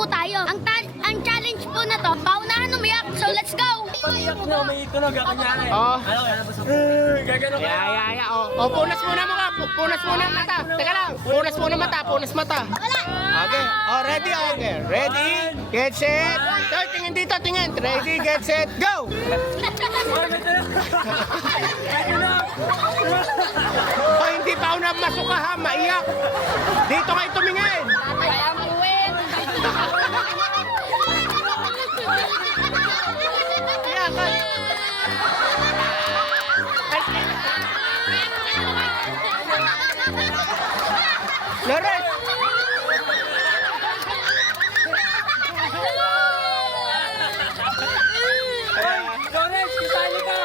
po tayo. Ang challenge po na to, paunahan umiyak. So let's go! Pag-iyak mo, may tunog ako niya. Oh. Gagano ka. Ya. Oh, punas muna mga. Punas muna ang mata. Teka lang. Punas muna mata. Punas mata. Okay. Oh, ready. Okay. Ready. Get set. So, tingin dito. Tingin. Ready. Get set. Go. Oh, hindi pa ako na masuka ha. Maiyak. Dito kayo tumingin. Kaya muwin! Iyakan. Lores. Lawrence, kasali ka.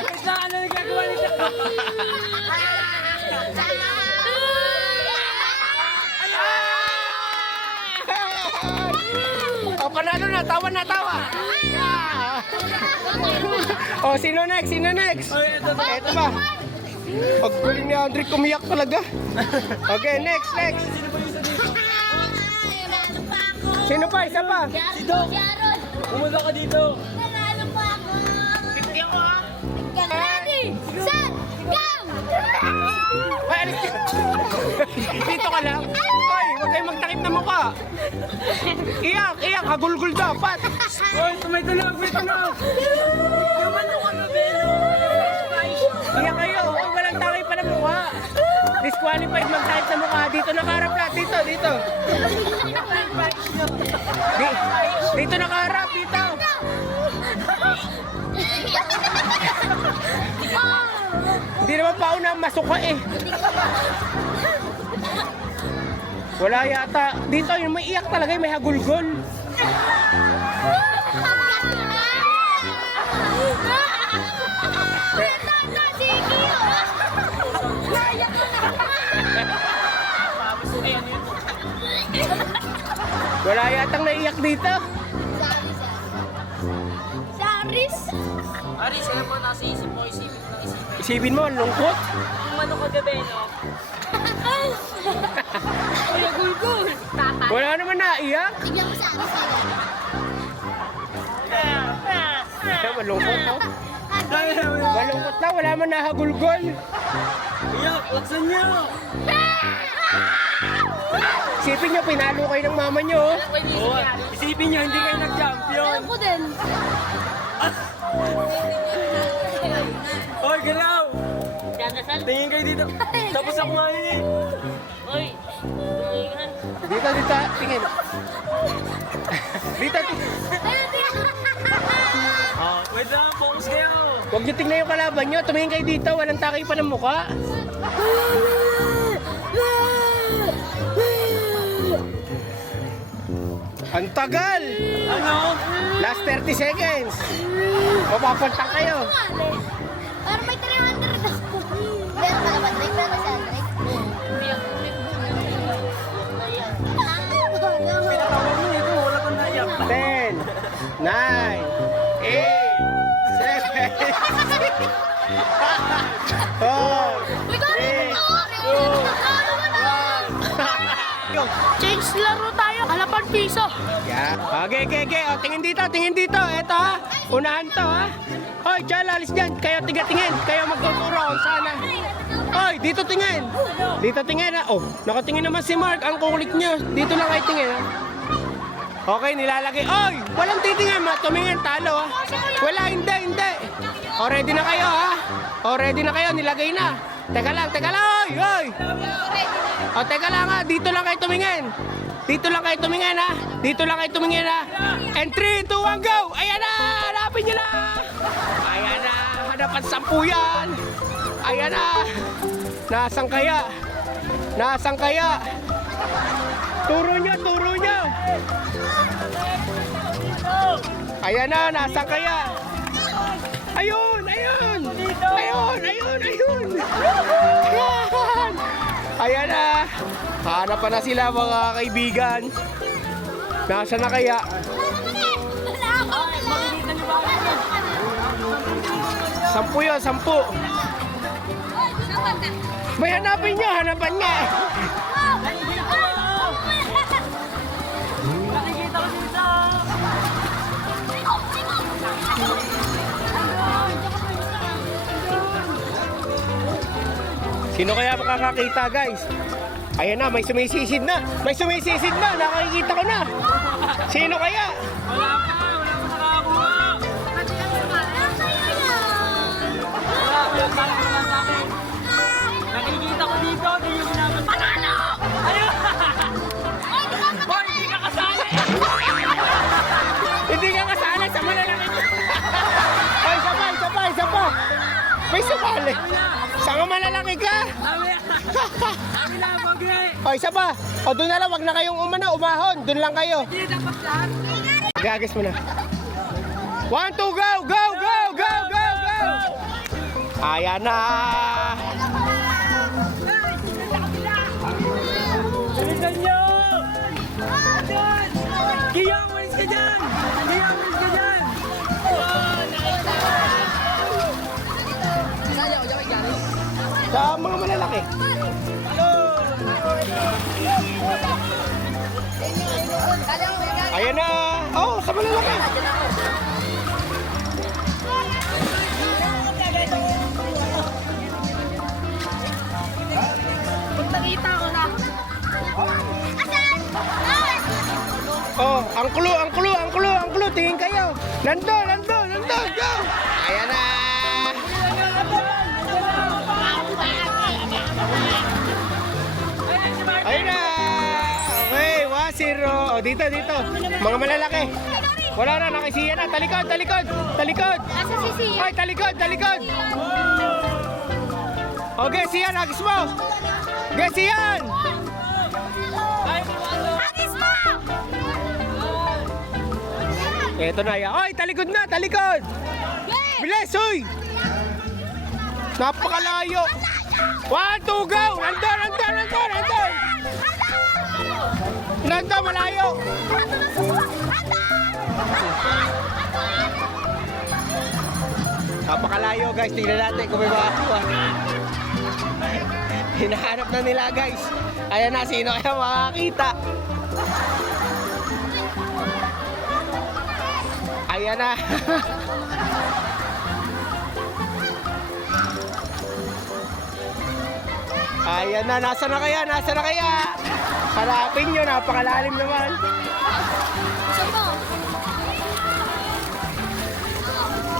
Wait lang, ano yung gagawa nito? Oh, panalo na. Tawa na, tawa. Oh, sino next? Sino next? Ito Eto ba? Pag galing ni Andre, kumiyak talaga. Okay, next. Sino pa? Isa pa? Si Doc. Pumunta ka dito. Nanalo pa ako! Ready, set, go! Ay, alis ka. Dito ka lang. Hoy, huwag kayong magtakip na mukha. Iyak. Hagulgul dapat. Hoy, may tunog. Yung ano ko na, Beno. Iyak kayo. Huwag walang takip pa ng mukha. Disqualified magtakip sa mukha. Dito nakaharap lahat. Dito. Dito nakaharap. Dito. Hindi naman pa ako na masuka eh. Wala yata. Dito yung may iyak talaga, may hagulgol. Wala yatang naiyak dito. Saris! Aris, alam mo, nasa isip mo, isipin mo ng isipin. Isipin mo, ang lungkot. Kung ano ka gabi, no? Ay, gulgul! Wala naman naiyak. Tignan mo sa akin Malungkot, no? Malungkot na, wala man nahagulgol. Iyak, laksan niyo. Isipin nyo, pinalo kayo ng mama nyo. Oh. Alam ko yung isip niya. Isipin niyo, hindi kayo nag-champion. Alam ko din. Hoy, galaw. Dandasal? Tingin kayo dito. Tapos ako nga yun eh. Uy, tumingan. Dito, tingin. Dito. Wait lang, focus kayo. Huwag nyo tingnan yung kalaban nyo. Tumingin kayo dito, walang takay pa ng mukha. Ang tagal! Ano? Last 30 seconds. O, papantang kayo. Pero may 300 ako. Meron ka naman, Drake? Meron siya, Drake? Pinatawag mo ito, wala kang naiyak. 10, 9, 8, 7, 6, 5, 4, 3, 2, 1. Change laro tayo. Halapan piso. Yeah. Okay. O, tingin dito. Eto ha. Unahan to ha. Hoy, Chal, alis dyan. Kayo tingin. Kayo magtuturo kung sana. Hoy, dito tingin. Ha. Oh, nakatingin naman si Mark. Ang kukulit nyo. Dito lang kayo tingin ha. Okay, nilalagay. Oy, walang titingin. Tumingin, talo ha. Wala, hindi. O, ready na kayo ha. Nilagay na. Teka lang. Oy. O, teka lang ha. Dito lang kayo tumingin ha. And 3, 2, 1, go! Ayan na! Hanapin nyo na! Ayan na! Hanapan 10 yan! Ayan na! Nasaan kaya? Turo nyo! Ayan na! Nasaan kaya? Ayun! Ayan na! Hanapan na sila mga kaibigan. Nasaan na kaya? Wala ako. 10 yun, 10. May hanapin niyo, hanapan niya. Nakikita ko dito. Sino kaya makakakita, guys? Ayan na, may sumisisid na. May sumisisid na, nakikita ko na. Sino kaya? Wala pa nakakuha. Wala sa akin. Nakikita ko dito, di yung ginagawa. Panalo! Ayun! Boy, hindi ka kasali! Hindi ka kasali sa malalaki. Ay, isa pa. May sumali. Saan malalaki ka? Kami na, bagay! O, isa pa. O, doon na lang. Wag na kayong umahon. Doon lang kayo. Hindi dapat yan. Gagas mo na. 1, 2, go! Go! Go! Go! Go! Go! Ayan na. Bilisan nyo! Giyang, walis ka dyan! Giyang, walis ka dyan! Sa mga malalaki. Ayan na. Oh, sa malalaki. Pagkakita ko na. Asan? Oh, ang clue. Tingin kayo. Nandun. Go! Ayan na. Ayun na. Okay, 1-0. Oh, dito. Mga malalaki. Wala na, nakisiya na. Talikod. Asa si Sia? Ay, talikod. Okay, Sian, agis mo. Okay, Sian. Agis mo! Eto na yan. Ay, talikod. Bilis, uy. Napakalayo. 1, 2, go. Nandun, malayo. Napakalayo, guys. Tingnan natin kung may makakuha. Hinahanap na nila, guys. Ayan na, sino kaya makakita? Ayan na. Ayan na, nasa na kaya? Hanapin nyo, napakalalim naman. Saan mo?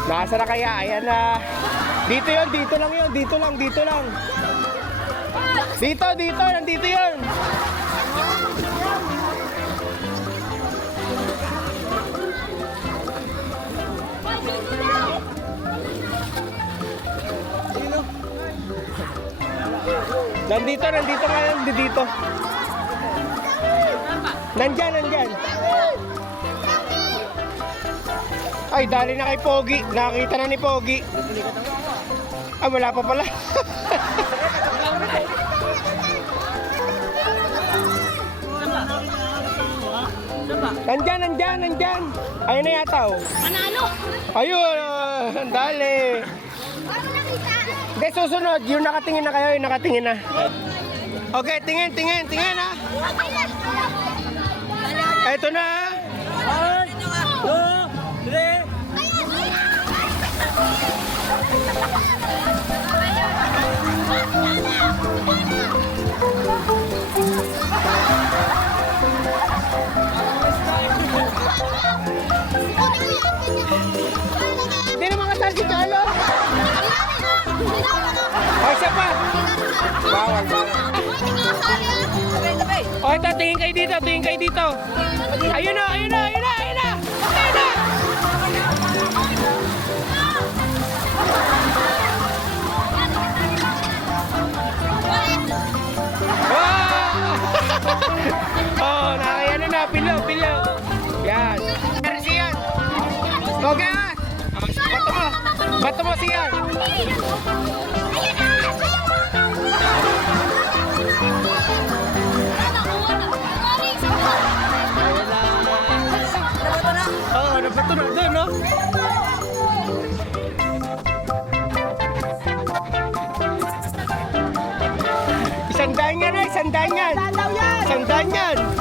Nasa na kaya? Ayan na. Dito lang. Dito, nandito yun. Nandito ngayon, dito. Nandyan. Ay, dali na kay Pogi. Nakita na ni Pogi. Ay, wala pa pala. Nandyan. Ayun na yata, oh. Manalo! Ayun, dali. Ano nakita? Hindi, susunod. Yung nakatingin na kayo, Okay, tingin, ha. Eto na. 1, 2, 3. Hindi naman kasal si Chalo. O, isa pa. Bawal. O, ito, tingin kayo dito. Ayun na. Oh, nakakaya na, pilaw. Yan. Siyan. Okay, ha? Bato mo siyan. Oo, nabato na doon, no? 100 yan. Saan daw yan? 100 yan.